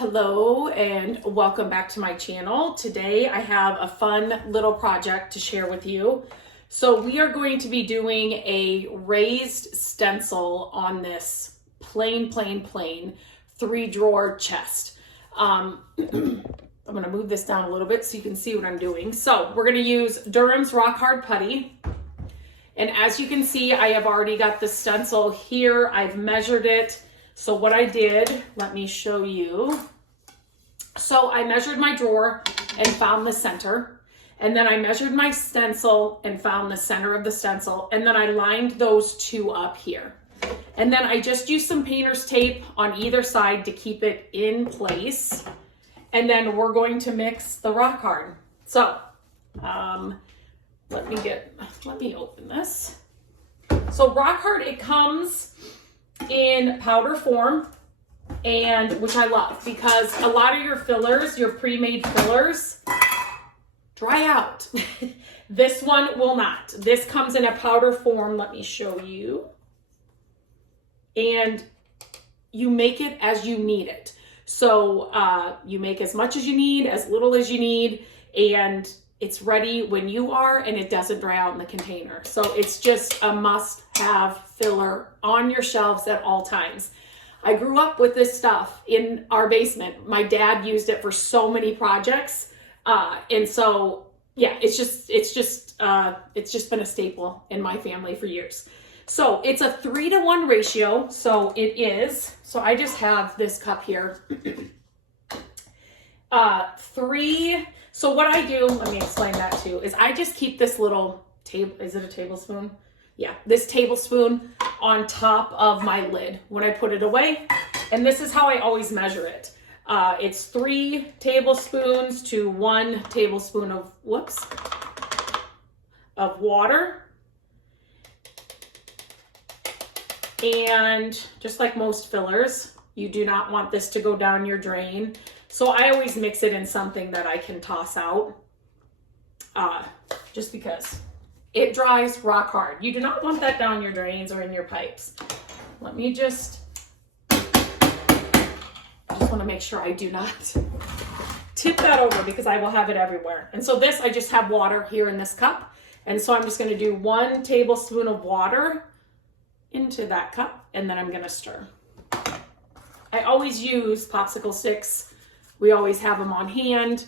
Hello and welcome back to my channel. Today I have a fun little project to share with you. So we are going to be doing a raised stencil on this plain 3-drawer chest. I'm going to move this down a little bit so you can see what I'm doing. So we're going to use Durham's Rock Hard Putty. And as you can see, I have already got the stencil here. I've measured it. So what I did, let me show you. So I measured my drawer and found the center. And then I measured my stencil and found the center of the stencil. And then I lined those two up here. And then I just used some painter's tape on either side to keep it in place. And then we're going to mix the rock hard. So let me open this. So rock hard, it comes in powder form, and which I love because a lot of your fillers, your pre-made fillers, dry out. This one will not. This comes in a powder form. Let me show you. And you make it as you need it. So you make as much as you need, as little as you need, and it's ready when you are, and it doesn't dry out in the container. So it's just a must-have filler on your shelves at all times. I grew up with this stuff in our basement. My dad used it for so many projects. And so, yeah, it's just been a staple in my family for years. So it's a 3-to-1 ratio. So it is, so I just have this cup here. So what I do, let me explain that too, is I just keep this little table, is it a tablespoon? Yeah, this tablespoon on top of my lid when I put it away. And this is how I always measure it. It's 3 tablespoons to 1 tablespoon of, of water. And just like most fillers, you do not want this to go down your drain. So I always mix it in something that I can toss out, just because it dries rock hard. You do not want that down your drains or in your pipes. Let me I just want to make sure I do not tip that over because I will have it everywhere. And so this, I just have water here in this cup. And so I'm just going to do 1 tablespoon of water into that cup, and then I'm going to stir. I always use popsicle sticks. We always have them on hand,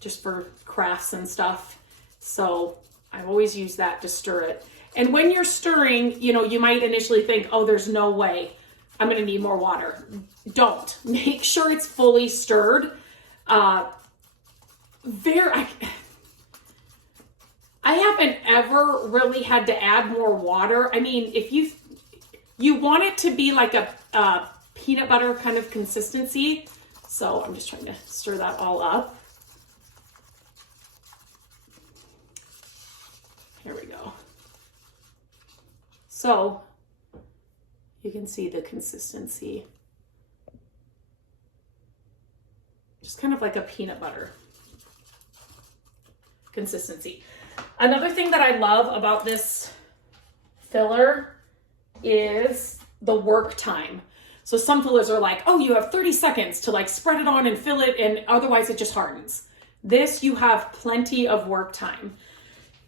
just for crafts and stuff. So I always use that to stir it. And when you're stirring, you know, you might initially think, oh, there's no way I'm going to need more water. Don't. Make sure it's fully stirred. I haven't ever really had to add more water. I mean, if you want it to be like a peanut butter kind of consistency. So I'm just trying to stir that all up. Here we go. So you can see the consistency. Just kind of like a peanut butter consistency. Another thing that I love about this filler is the work time. So some fillers are like, oh, you have 30 seconds to like spread it on and fill it, and otherwise it just hardens. This, you have plenty of work time.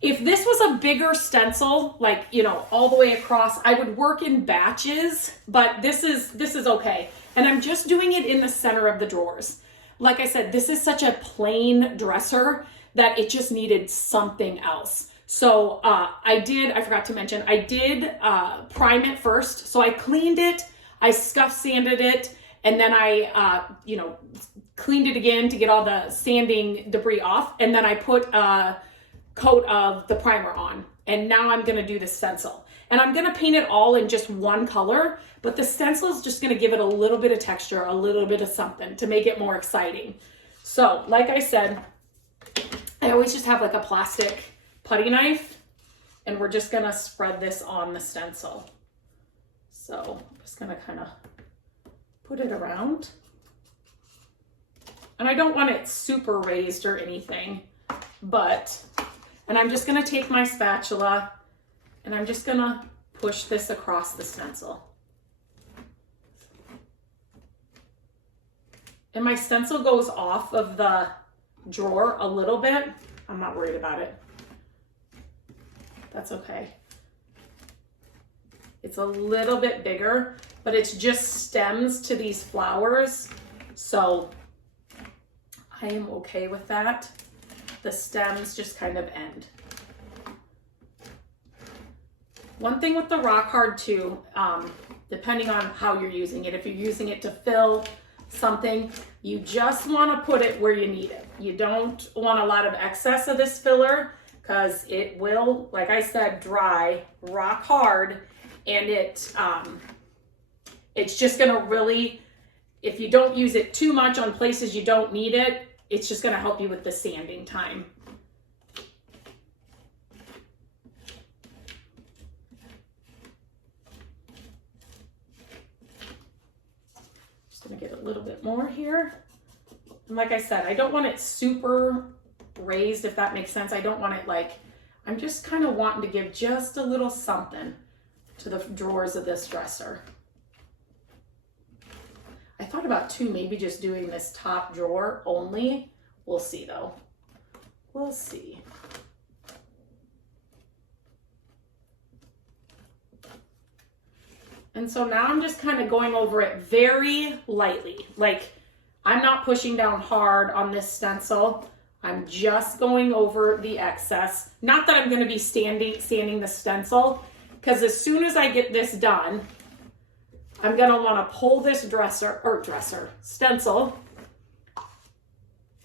If this was a bigger stencil, like, you know, all the way across, I would work in batches, but this is okay. And I'm just doing it in the center of the drawers. Like I said, this is such a plain dresser that it just needed something else. So I forgot to mention, I did prime it first. So I cleaned it, I scuff sanded it, and then I, cleaned it again to get all the sanding debris off. And then I put a coat of the primer on. And now I'm gonna do the stencil. And I'm gonna paint it all in just one color, but the stencil is just gonna give it a little bit of texture, a little bit of something to make it more exciting. So like I said, I always just have like a plastic putty knife, and we're just gonna spread this on the stencil. So I'm just gonna kind of put it around. And I don't want it super raised or anything, and I'm just gonna take my spatula and I'm just gonna push this across the stencil. And my stencil goes off of the drawer a little bit. I'm not worried about it. That's okay. It's a little bit bigger, but it's just stems to these flowers. So I am okay with that. The stems just kind of end. One thing with the rock hard too, depending on how you're using it, if you're using it to fill something, you just want to put it where you need it. You don't want a lot of excess of this filler because it will, like I said, dry rock hard, and it's just going to really, if you don't use it too much on places you don't need it, it's just going to help you with the sanding time. Gonna get a little bit more here. And like I said, I don't want it super raised, if that makes sense. I don't want it like, I'm just kind of wanting to give just a little something to the drawers of this dresser. I thought about too, maybe just doing this top drawer only. We'll see though. We'll see. And so now I'm just kind of going over it very lightly. Like, I'm not pushing down hard on this stencil. I'm just going over the excess. Not that I'm going to be sanding the stencil, because as soon as I get this done, I'm going to want to pull this stencil,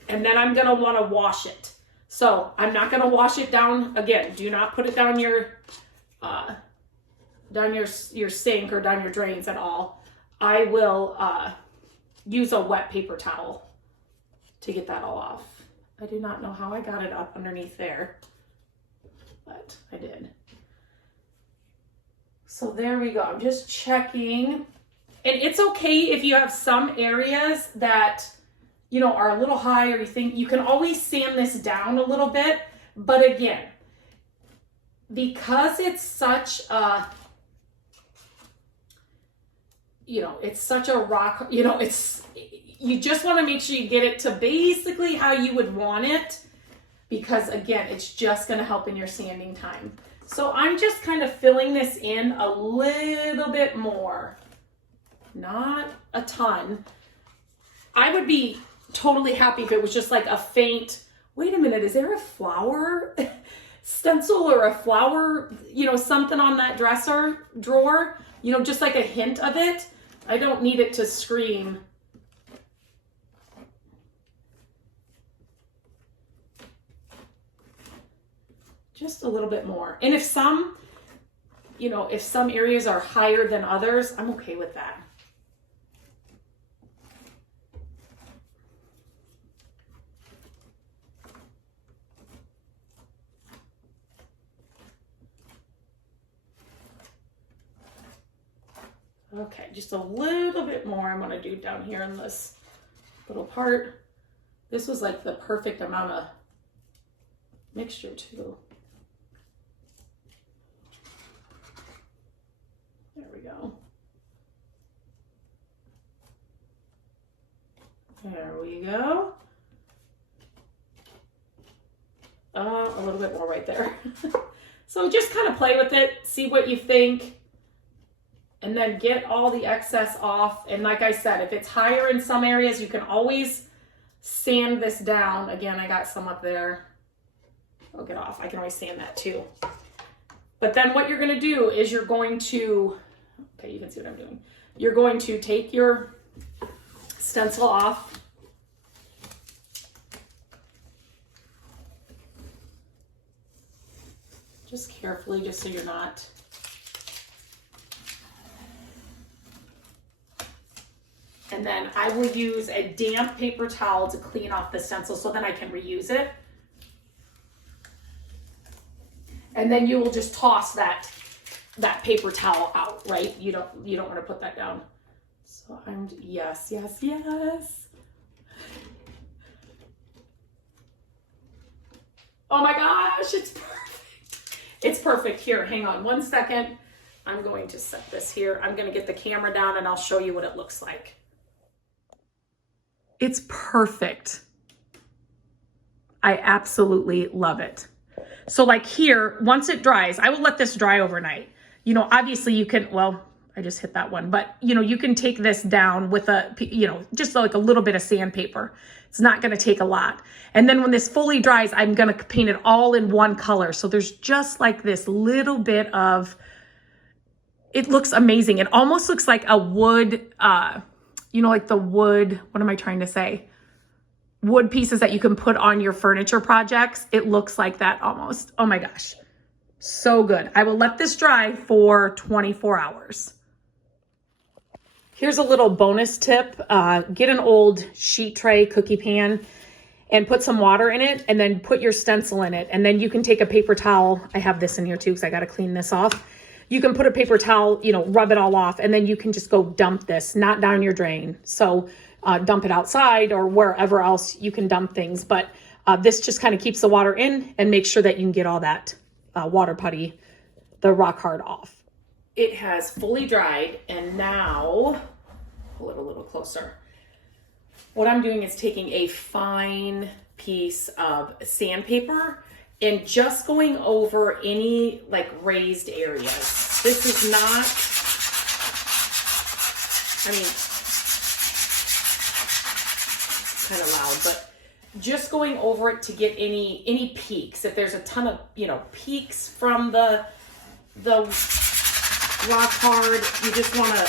and then I'm going to want to wash it. So I'm not going to wash it down. Again, do not put it down your sink or down your drains at all. I will use a wet paper towel to get that all off. I do not know how I got it up underneath there, but I did. So there we go. I'm just checking. And it's okay if you have some areas that, you know, are a little high, or you think you can always sand this down a little bit. But again, because it's such a, you know, it's such a rock, you know, you just want to make sure you get it to basically how you would want it, because again, it's just going to help in your sanding time. So I'm just kind of filling this in a little bit more, not a ton. I would be totally happy if it was just like a faint, wait a minute, is there a flower stencil or a flower, you know, something on that dresser drawer, you know, just like a hint of it. I don't need it to scream. Just a little bit more. And if some, you know, if some areas are higher than others, I'm okay with that. Okay, just a little bit more I'm gonna do down here in this little part. This was like the perfect amount of mixture too. There we go. There we go. A little bit more right there. So just kind of play with it, see what you think, and then get all the excess off. And like I said, if it's higher in some areas, you can always sand this down. Again, I got some up there. I'll get off. I can always sand that too. But then what you're going to do is you're going to, okay, you can see what I'm doing. You're going to take your stencil off. Just carefully, just so you're not. And then I will use a damp paper towel to clean off the stencil so then I can reuse it. And then you will just toss that paper towel out, right? You don't want to put that down. So I'm, yes, yes, yes. Oh my gosh, it's perfect. It's perfect. Here, hang on 1 second. I'm going to set this here. I'm going to get the camera down and I'll show you what it looks like. It's perfect. I absolutely love it. So like here, once it dries, I will let this dry overnight. You know, obviously you can, well, I just hit that one, but you know, you can take this down with a, you know, just like a little bit of sandpaper. It's not going to take a lot. And then when this fully dries, I'm going to paint it all in one color. So there's just like this little bit of, it looks amazing. It almost looks like a wood, you know, like the wood, what am I trying to say? Wood pieces that you can put on your furniture projects. It looks like that almost. Oh my gosh. So good. I will let this dry for 24 hours. Here's a little bonus tip. Get an old sheet tray cookie pan and put some water in it and then put your stencil in it. And then you can take a paper towel. I have this in here too because I got to clean this off. You can put a paper towel, you know, rub it all off, and then you can just go dump this, not down your drain. So dump it outside or wherever else you can dump things. But this just kind of keeps the water in and makes sure that you can get all that water putty, the rock hard off. It has fully dried, and now, pull it a little closer. What I'm doing is taking a fine piece of sandpaper and just going over any like raised areas. This is not, I mean, kind of loud, but just going over it to get any peaks. If there's a ton of, you know, peaks from the rock hard, you just want to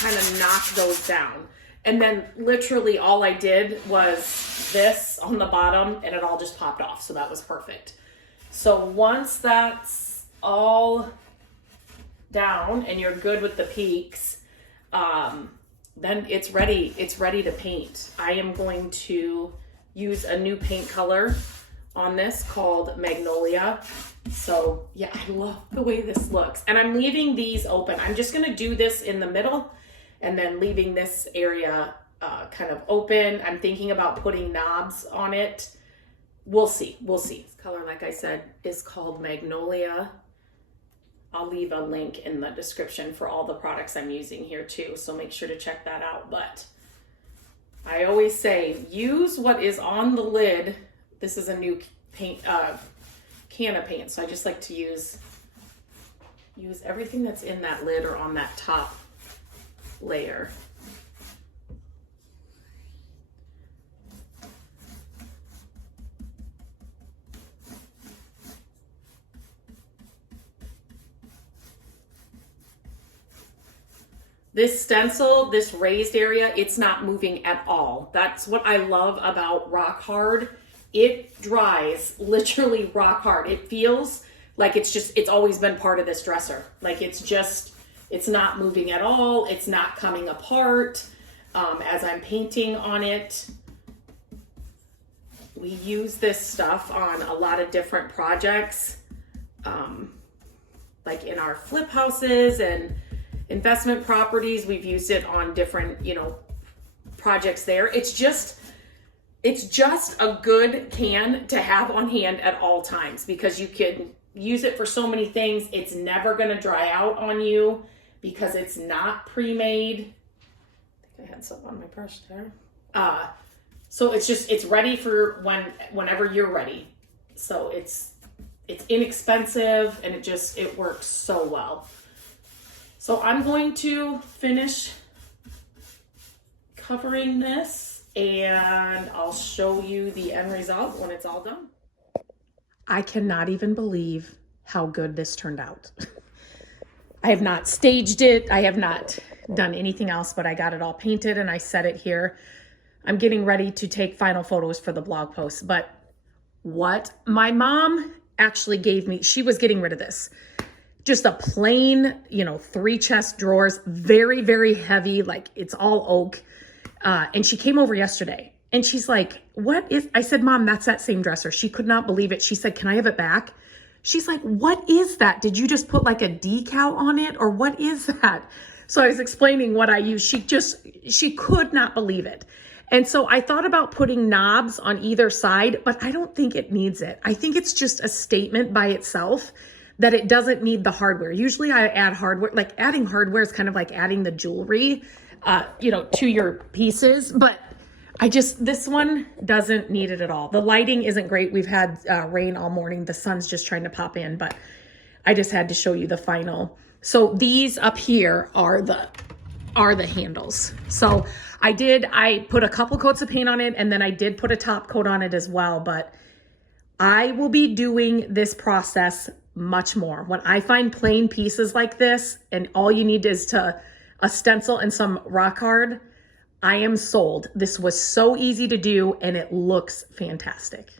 kind of knock those down. And then literally all I did was this on the bottom and it all just popped off. So that was perfect. So once that's all down and you're good with the peaks, then it's ready to paint. I am going to use a new paint color on this called Magnolia. So yeah, I love the way this looks. And I'm leaving these open. I'm just gonna do this in the middle and then leaving this area kind of open. I'm thinking about putting knobs on it. We'll see. This color, like I said, is called Magnolia. I'll leave a link in the description for all the products I'm using here too, so make sure to check that out. But I always say, use what is on the lid. This is a new paint can of paint, so I just like to use everything that's in that lid or on that top layer. This stencil, this raised area, it's not moving at all. That's what I love about rock hard. It dries literally rock hard. It feels like it's always been part of this dresser. Like it's not moving at all. It's not coming apart as I'm painting on it. We use this stuff on a lot of different projects, like in our flip houses and investment properties. We've used it on different, you know, projects there. It's just a good can to have on hand at all times because you can use it for so many things. It's never going to dry out on you because it's not pre-made. I think I had some on my brush there. So it's ready for whenever you're ready. So it's inexpensive and it works so well. So I'm going to finish covering this and I'll show you the end result when it's all done. I cannot even believe how good this turned out. I have not staged it. I have not done anything else, but I got it all painted and I set it here. I'm getting ready to take final photos for the blog post, but what my mom actually gave me, she was getting rid of this. Just a plain, 3 chest drawers, very, very heavy, like it's all oak. And she came over yesterday and she's like, I said, Mom, that's that same dresser. She could not believe it. She said, can I have it back? She's like, what is that? Did you just put like a decal on it or what is that? So I was explaining what I use. She could not believe it. And so I thought about putting knobs on either side, but I don't think it needs it. I think it's just a statement by itself that it doesn't need the hardware. Usually I add hardware, like adding hardware is kind of like adding the jewelry, to your pieces. But This one doesn't need it at all. The lighting isn't great. We've had rain all morning. The sun's just trying to pop in, but I just had to show you the final. So these up here are the handles. So I put a couple coats of paint on it, and then I did put a top coat on it as well, but I will be doing this process much more. When I find plain pieces like this, and all you need is a stencil and some rock hard, I am sold. This was so easy to do, and it looks fantastic.